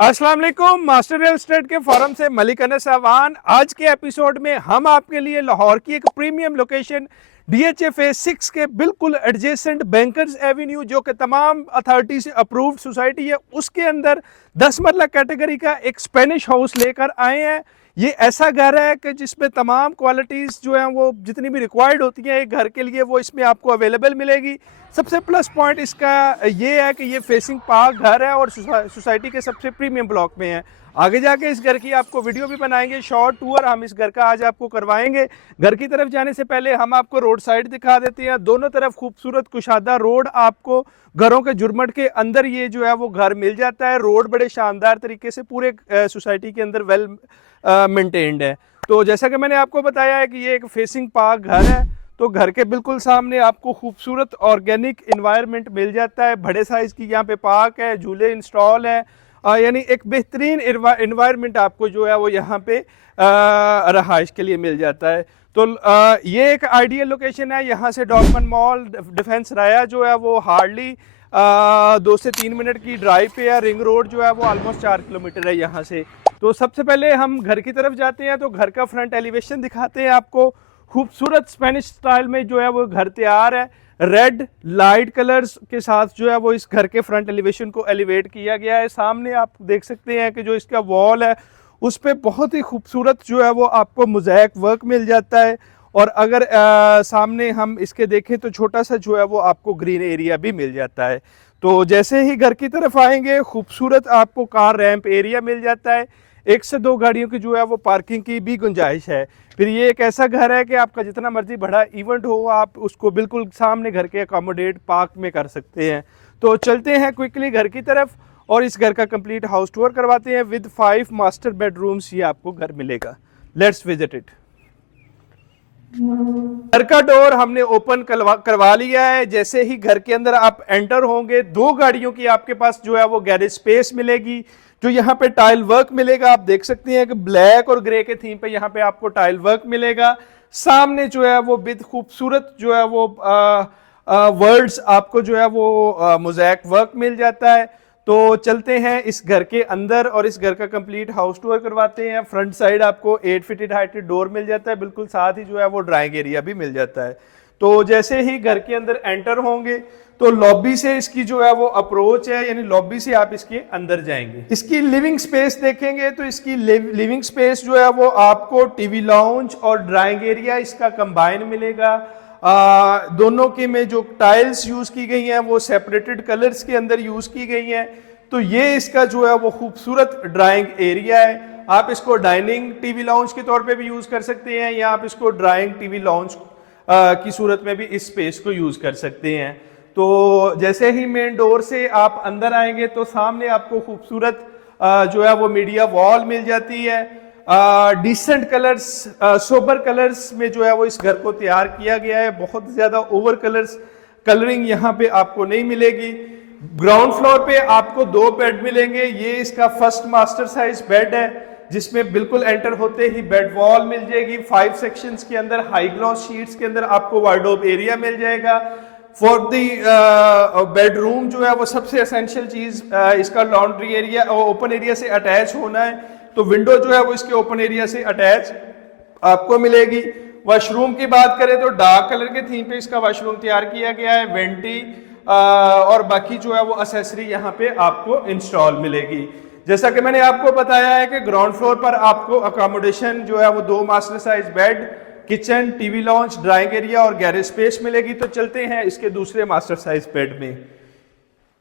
अस्सलाम वालेकुम। Master real estate के फोरम से मलिक अनस अवान। आज के एपिसोड में हम आपके लिए लाहौर की एक प्रीमियम लोकेशन DHA फेज 6 के बिल्कुल एडजेसेंट बैंकर्स एवेन्यू, जो कि तमाम अथॉरिटी से अप्रूव्ड सोसाइटी है, उसके अंदर 10 मरला कैटेगरी का एक स्पेनिश हाउस लेकर आए हैं। ये ऐसा घर है कि जिसमें तमाम क्वालिटीज़ जो हैं वो जितनी भी रिक्वायर्ड होती हैं एक घर के लिए वो इसमें आपको अवेलेबल मिलेगी। सबसे प्लस पॉइंट इसका ये है कि ये फेसिंग पार्क घर है और सोसाइटी के सबसे प्रीमियम ब्लॉक में है। आगे जाके इस घर की आपको वीडियो भी बनाएंगे, शॉर्ट टूर हम इस घर का आज आपको करवाएंगे। घर की तरफ जाने से पहले हम आपको रोड साइड दिखा देते हैं। दोनों तरफ खूबसूरत कुशादा रोड, आपको घरों के जुर्मट के अंदर ये जो है वो घर मिल जाता है। रोड बड़े शानदार तरीके से पूरे सोसाइटी के अंदर वेल मेंटेन्ड है। तो जैसा कि मैंने आपको बताया है कि ये एक फेसिंग पार्क घर है, तो घर के बिल्कुल सामने आपको खूबसूरत ऑर्गेनिक इन्वायरमेंट मिल जाता है। बड़े साइज़ की यहाँ पे पार्क है, झूले इंस्टॉल है, यानी एक बेहतरीन इन्वायरमेंट आपको जो है वो यहाँ पे रहाइश के लिए मिल जाता है। तो ये एक आइडियल लोकेशन है। यहाँ से डॉर्मन मॉल, डिफेंस राया जो है वो हार्डली 2 से 3 मिनट की ड्राइव पे है। रिंग रोड जो है वो ऑलमोस्ट 4 किलोमीटर है यहाँ से। तो सबसे पहले हम घर की तरफ जाते हैं, तो घर का फ्रंट एलिवेशन दिखाते हैं आपको। खूबसूरत स्पेनिश स्टाइल में जो है वो घर तैयार है। रेड लाइट कलर्स के साथ जो है वो इस घर के फ्रंट एलिवेशन को एलिवेट किया गया है। सामने आप देख सकते हैं कि जो इसका वॉल है उस पर बहुत ही खूबसूरत जो है वो आपको मोज़ैक वर्क मिल जाता है। और अगर सामने हम इसके देखें तो छोटा सा जो है वो आपको ग्रीन एरिया भी मिल जाता है। तो जैसे ही घर की तरफ आएंगे खूबसूरत आपको कार रैंप एरिया मिल जाता है। 1 से 2 गाड़ियों की जो है वो पार्किंग की भी गुंजाइश है। फिर ये एक ऐसा घर है कि आपका जितना मर्जी बड़ा इवेंट हो आप उसको बिल्कुल सामने घर के अकोमोडेट पार्क में कर सकते हैं। तो चलते हैं क्विकली घर की तरफ और इस घर का कंप्लीट हाउस टूर करवाते हैं। विद 5 मास्टर बेडरूम्स ये आपको घर मिलेगा। Let's visit it. घर का डोर हमने ओपन करवा लिया है। जैसे ही घर के अंदर आप एंटर होंगे 2 गाड़ियों की आपके पास जो है वो गैरेज स्पेस मिलेगी। जो यहाँ पे टाइल वर्क मिलेगा, आप देख सकते हैं कि ब्लैक और ग्रे के थीम पे यहाँ पे आपको टाइल वर्क मिलेगा। सामने जो है वो विद खूबसूरत जो है वो वर्ड्स आपको जो है वो मोज़ैक वर्क मिल जाता है। तो चलते हैं इस घर के अंदर और इस घर का कंप्लीट हाउस टूर करवाते हैं। फ्रंट साइड आपको 8 फीटेड हाइटेड डोर मिल जाता है, बिल्कुल साथ ही जो है वो ड्राइंग एरिया भी मिल जाता है। तो जैसे ही घर के अंदर एंटर होंगे तो लॉबी से इसकी जो है वो अप्रोच है, यानी लॉबी से आप इसके अंदर जाएंगे। इसकी लिविंग स्पेस देखेंगे तो इसकी लिविंग स्पेस जो है वो आपको टीवी लाउंज और ड्राइंग एरिया इसका कंबाइन मिलेगा। दोनों के में जो टाइल्स यूज की गई हैं वो सेपरेटेड कलर्स के अंदर यूज की गई हैं। तो ये इसका जो है वो खूबसूरत ड्राइंग एरिया है। आप इसको डाइनिंग टीवी लाउंज के तौर पे भी यूज कर सकते हैं या आप इसको ड्राइंग टीवी लाउंज की सूरत में भी इस स्पेस को यूज कर सकते हैं। तो जैसे ही मेन डोर से आप अंदर आएंगे तो सामने आपको खूबसूरत जो है वो मीडिया वॉल मिल जाती है। डिसेंट कलर्स, सोबर कलर्स में जो है वो इस घर को तैयार किया गया है। बहुत ज्यादा ओवर कलरिंग यहाँ पे आपको नहीं मिलेगी। ग्राउंड फ्लोर पे आपको 2 बेड मिलेंगे। ये इसका फर्स्ट मास्टर साइज बेड है जिसमें बिल्कुल एंटर होते ही बेड वॉल मिल जाएगी। 5 सेक्शंस के अंदर हाई ग्लॉस शीट्स के अंदर आपको वार्डरोब एरिया मिल जाएगा। फॉर दी बेडरूम जो है वो सबसे एसेंशियल चीज इसका लॉन्ड्री एरिया ओपन एरिया से अटैच होना है। तो विंडो जो है वो इसके ओपन एरिया से अटैच आपको मिलेगी। वॉशरूम की बात करें तो डार्क कलर के थीम पे इसका वॉशरूम तैयार किया गया है। वेंटी और बाकी जो है वो एसेसरी यहाँ पे आपको इंस्टॉल मिलेगी। जैसा कि मैंने आपको बताया है कि ग्राउंड फ्लोर पर आपको अकोमोडेशन जो है वो 2 master size bed, kitchen, TV launch, drawing area और गैरेज स्पेस मिलेगी। तो चलते हैं इसके दूसरे मास्टर साइज बेड में।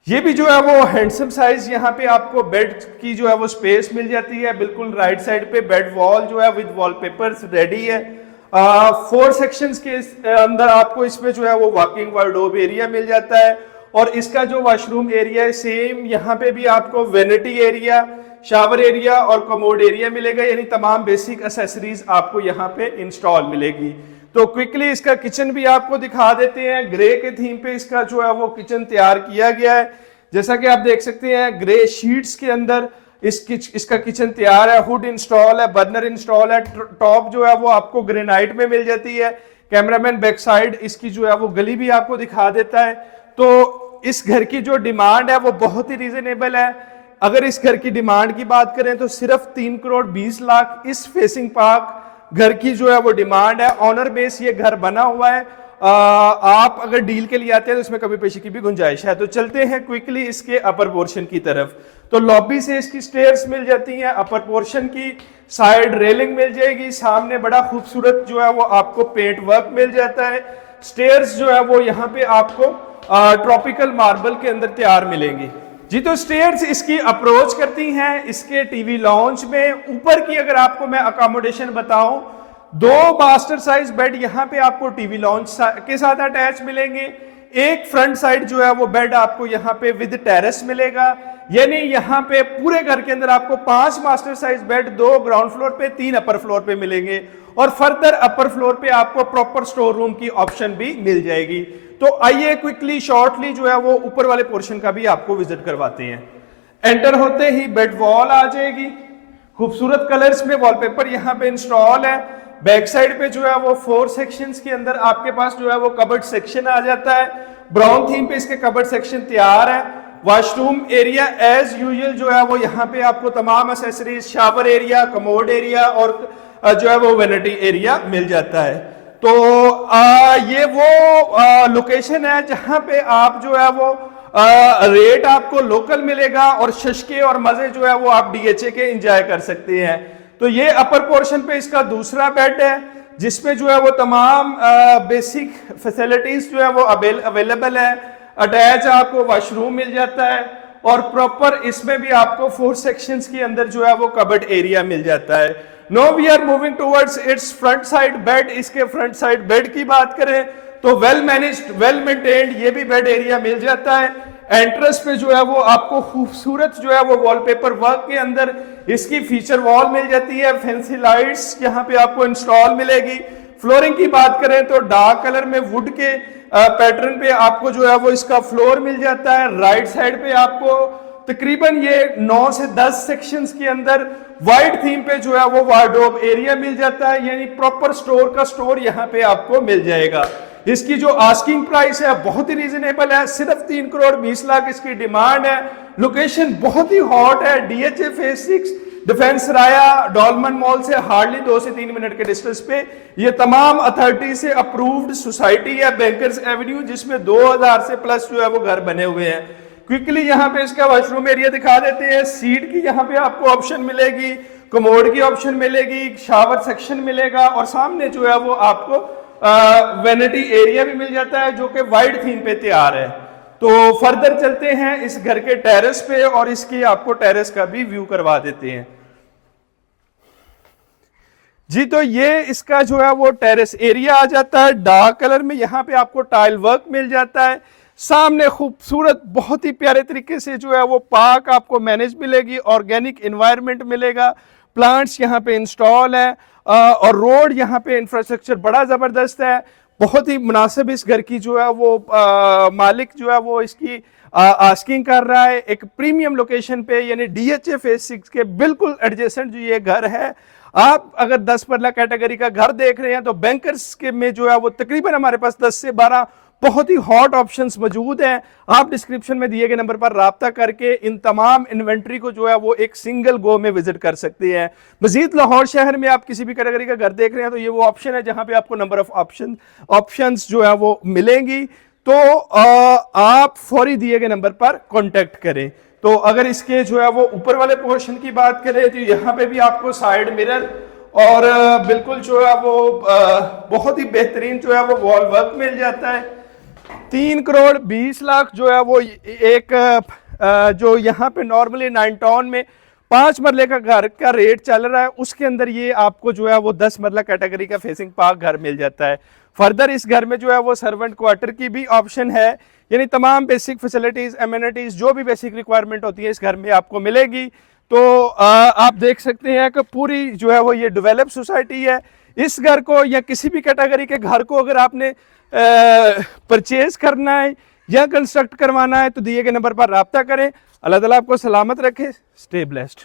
ये भी जो है वो हैंडसम साइज यहाँ पे आपको बेड की जो है वो स्पेस मिल जाती है। बिल्कुल राइट साइड पे बेड वॉल जो है विद वॉलपेपर्स रेडी है। 4 सेक्शंस के अंदर आपको इसमें जो है वो वॉकिंग वार्डरोब एरिया मिल जाता है। और इसका जो वॉशरूम एरिया है सेम यहाँ पे भी आपको वेनिटी एरिया, शावर एरिया और कमोड एरिया मिलेगा, यानी तमाम बेसिक एसेसरीज आपको यहाँ पे इंस्टॉल मिलेगी। तो क्विकली इसका किचन भी आपको दिखा देते हैं। ग्रे के थीम पे इसका जो है वो किचन तैयार किया गया है। जैसा कि आप देख सकते हैं ग्रे शीट्स के अंदर इसका किचन तैयार है। हुड इंस्टॉल है, बर्नर इंस्टॉल है। टॉप जो है वो आपको ग्रेनाइट में मिल जाती है। कैमरामैन बैक साइड इसकी जो है वो गली भी आपको दिखा देता है। तो इस घर की जो डिमांड है वो बहुत ही रीजनेबल है। अगर इस घर की डिमांड की बात करें तो सिर्फ 3,20,00,000 इस फेसिंग पार्क घर की जो है वो डिमांड है। ऑनर बेस ये घर बना हुआ है। आप अगर डील के लिए आते हैं तो इसमें कभी पेशी की भी गुंजाइश है। तो चलते हैं क्विकली इसके अपर पोर्शन की तरफ। तो लॉबी से इसकी स्टेयर्स मिल जाती हैं, अपर पोर्शन की साइड रेलिंग मिल जाएगी, सामने बड़ा खूबसूरत जो है वो आपको पेंट वर्क मिल जाता है। स्टेयर्स जो है वो यहाँ पे आपको ट्रॉपिकल मार्बल के अंदर तैयार मिलेंगी जी। तो स्टेयर्स इसकी अप्रोच करती हैं इसके टीवी लॉन्च में। ऊपर की अगर आपको मैं अकोमोडेशन बताऊं, 2 मास्टर साइज बेड यहाँ पे आपको टीवी लॉन्च के साथ अटैच मिलेंगे। एक फ्रंट साइड जो है वो बेड आपको यहाँ पे विद टेरेस मिलेगा, यानी यहाँ पे पूरे घर के अंदर आपको 5 master size bed 2 ground floor पे 3 अपर फ्लोर पे मिलेंगे, और फर्दर अपर फ्लोर पे आपको प्रॉपर स्टोर रूम की ऑप्शन भी मिल जाएगी। तो आइए क्विकली शॉर्टली जो है वो ऊपर वाले पोर्शन का भी आपको विजिट करवाते हैं। एंटर होते ही बेड वॉल आ जाएगी, खूबसूरत कलर्स में वॉलपेपर यहाँ पे इंस्टॉल है। बैक साइड पे जो है वो 4 सेक्शंस के अंदर आपके पास जो है वो कबर्ड सेक्शन आ जाता है। ब्राउन थीम पे इसके कबर्ड सेक्शन तैयार है। वॉशरूम एरिया एज यूजुअल जो है वो यहाँ पे आपको तमाम accessories, shower area, commode area और जो है वो वैनिटी एरिया मिल जाता है। तो ये वो लोकेशन है जहां पे आप जो है वो रेट आपको लोकल मिलेगा और शशके और मजे जो है वो आप डीएचए के एंजॉय कर सकते हैं। तो ये अपर पोर्शन पे इसका दूसरा बेड है जिसमें जो है वो तमाम बेसिक फैसिलिटीज जो है वो अवेलेबल है। अटैच आपको वॉशरूम मिल जाता है और प्रॉपर इसमें भी आपको 4 सेक्शंस के अंदर जो है वो कबर्ड एरिया मिल जाता है। Now we are moving towards its front side bed. इसके फ्रंट साइड बेड की बात करें तो वेल मैनेज्ड, वेल मेंटेन्ड ये भी बेड एरिया मिल जाता है। एंट्रेंस पे जो है वो आपको खूबसूरत जो है वो वॉलपेपर वर्क के अंदर इसकी फीचर वॉल मिल जाती है। फैंसी लाइट्स यहाँ पे आपको इंस्टॉल मिलेगी। फ्लोरिंग की बात करें तो डार्क कलर में वुड के पैटर्न पे आपको जो है वो इसका फ्लोर मिल जाता है। राइट साइड पे आपको तकरीबन ये 9 से 10 सेक्शंस के अंदर वाइट थीम पे जो है वो वार्डरोब एरिया मिल जाता है, यानी प्रॉपर स्टोर का स्टोर यहाँ पे आपको मिल जाएगा। इसकी जो आस्किंग प्राइस है बहुत ही रीजनेबल है, सिर्फ 3,20,00,000 इसकी डिमांड है। लोकेशन बहुत ही हॉट है, डीएचए फेज 6 डिफेंस राया डॉलमन मॉल से हार्डली 2 से 3 मिनट के डिस्टेंस पे ये तमाम अथॉरिटी से अप्रूव्ड सोसाइटी है बैंकर्स एवेन्यू, जिसमें 2000 से प्लस जो है वो घर बने हुए हैं। क्विकली यहाँ पे इसका वॉशरूम एरिया दिखा देते हैं। सीट की यहाँ पे आपको ऑप्शन मिलेगी, कमोड की ऑप्शन मिलेगी, शावर सेक्शन मिलेगा और सामने जो है वो आपको वैनिटी एरिया भी मिल जाता है जो कि वाइट थीम पे तैयार है। तो फर्दर चलते हैं इस घर के टेरेस पे और इसकी आपको टेरेस का भी व्यू करवा देते हैं जी। तो ये इसका जो है वो टेरेस एरिया आ जाता है। डार्क कलर में यहाँ पे आपको टाइल वर्क मिल जाता है। सामने खूबसूरत बहुत ही प्यारे तरीके से जो है वो पार्क आपको मैनेज मिलेगी, ऑर्गेनिक एनवायरनमेंट मिलेगा, प्लांट्स यहाँ पे इंस्टॉल है और रोड यहाँ पे इंफ्रास्ट्रक्चर बड़ा जबरदस्त है। बहुत ही मुनासिब इस घर की जो है वो मालिक जो है वो इसकी आस्किंग कर रहा है एक प्रीमियम लोकेशन पे, यानी डीएचए फेज 6 के बिल्कुल एडजेसेंट जो ये घर है। आप अगर 10 मरला कैटेगरी का घर देख रहे हैं तो बैंकर्स के में जो है वो तकरीबन हमारे पास 10 से 12 बहुत ही हॉट ऑप्शंस मौजूद हैं। आप डिस्क्रिप्शन में दिए गए नंबर पर राब्ता करके इन तमाम इन्वेंट्री को जो है वो एक सिंगल गो में विजिट कर सकते हैं। मजीद लाहौर शहर में आप किसी भी कैटेगरी का घर देख रहे हैं तो ये वो ऑप्शन है जहां पे आपको नंबर ऑफ ऑप्शंस जो है वो मिलेंगी। तो आप फौरी दिए गए नंबर पर कॉन्टेक्ट करें। तो अगर इसके जो है वो ऊपर वाले पोर्शन की बात करें तो यहाँ पे भी आपको साइड मिरर और बिल्कुल जो है वो बहुत ही बेहतरीन जो है वो वॉल वर्क मिल जाता है। 3,20,00,000 जो है वो एक जो यहाँ पे नॉर्मली 9 टाउन में 5 मरले का घर का रेट चल रहा है, उसके अंदर ये आपको जो है वो 10 मरला कैटेगरी का फेसिंग पार्क घर मिल जाता है। फर्दर इस घर में जो है वो सर्वेंट क्वार्टर की भी ऑप्शन है, यानी तमाम बेसिक फैसिलिटीज, एमिनिटीज जो भी बेसिक रिक्वायरमेंट होती है इस घर में आपको मिलेगी। तो आप देख सकते हैं कि पूरी जो है वो ये डेवलप सोसाइटी है। इस घर को या किसी भी कैटेगरी के घर को अगर आपने परचेज करना है या कंस्ट्रक्ट करवाना है तो दिए गए नंबर पर राब्ता करें। अल्लाह ताला आपको सलामत रखे। Stay blessed.